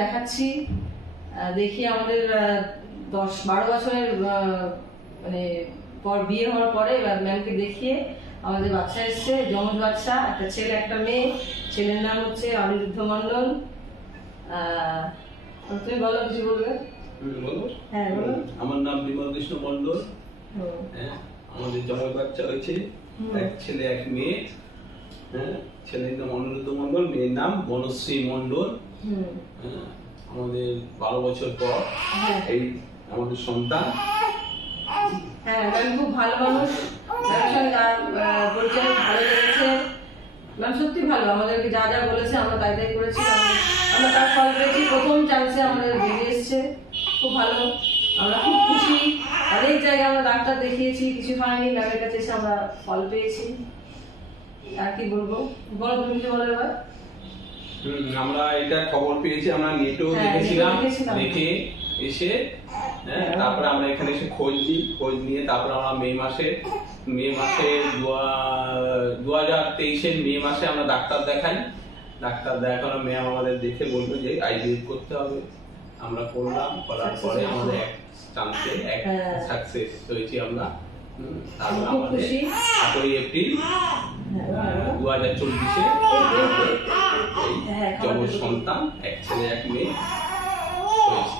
দেখাচ্ছি। দেখি আমাদের 10-12 বছরের মানে পর বিয়ে হওয়ার পরে ম্যামকে দেখিয়ে আমাদের বাচ্চা এসছে, যমজ বাচ্চা, একটা ছেলে একটা মেয়ে। ছেলের নাম হচ্ছে অনিরুদ্ধ মণ্ডল। তুমি বলো, কিছু বলবে? বলবো? হ্যাঁ বলো। আমার নাম বিমল কৃষ্ণ মণ্ডল। আমাদের যমজ বাচ্চা হয়েছে, এক ছেলে এক মেয়ে। ছেলের নাম অনিরুদ্ধ মণ্ডল, মেয়ের নাম বনশ্রী মণ্ডল। আমাদের 12 বছর পর এই আমাদের সন্তান। হ্যাঁ, ম্যাম খুব ভালো মানুষ, ম্যামের সঙ্গে পরিচয় ভালো লেগেছে। ম্যাম সত্যি ভালো, আমাদেরকে যা যা বলেছে আমরা তাই তাই করেছি, আমরা তার ফল পেয়েছি। প্রথম চান্সে আমাদের বেরিয়ে এসছে, খুব ভালো, আমরা খুব খুশি। অনেক জায়গায় আমরা ডাক্তার দেখিয়েছি, কিছু হয়নি, ম্যামের কাছে এসে আমরা ফল পেয়েছি। আর কি বলবো, বলো তুমি কি বলো এবার? আমরা এটা খবর পেয়েছি, আমরা নেটেও দেখেছিলাম, দেখে এসে তারপরে আমরা এখানে এসে খোঁজ নিয়ে তারপরে আমরা মে মাসে 2023-এর মে মাসে আমরা ডাক্তার দেখাই। ডাক্তার দেখানোর ম্যাম আমাদের দেখে বললো যে আইভিএফ করতে হবে। আমরা করলাম, করার পরে আমাদের এক চান্সে সাকসেস হয়েছি আমরা। তারপর আমাদের 7ই এপ্রিল 2024-এ যমজ সন্তান, এক ছেলে এক মেয়ে হয়েছে।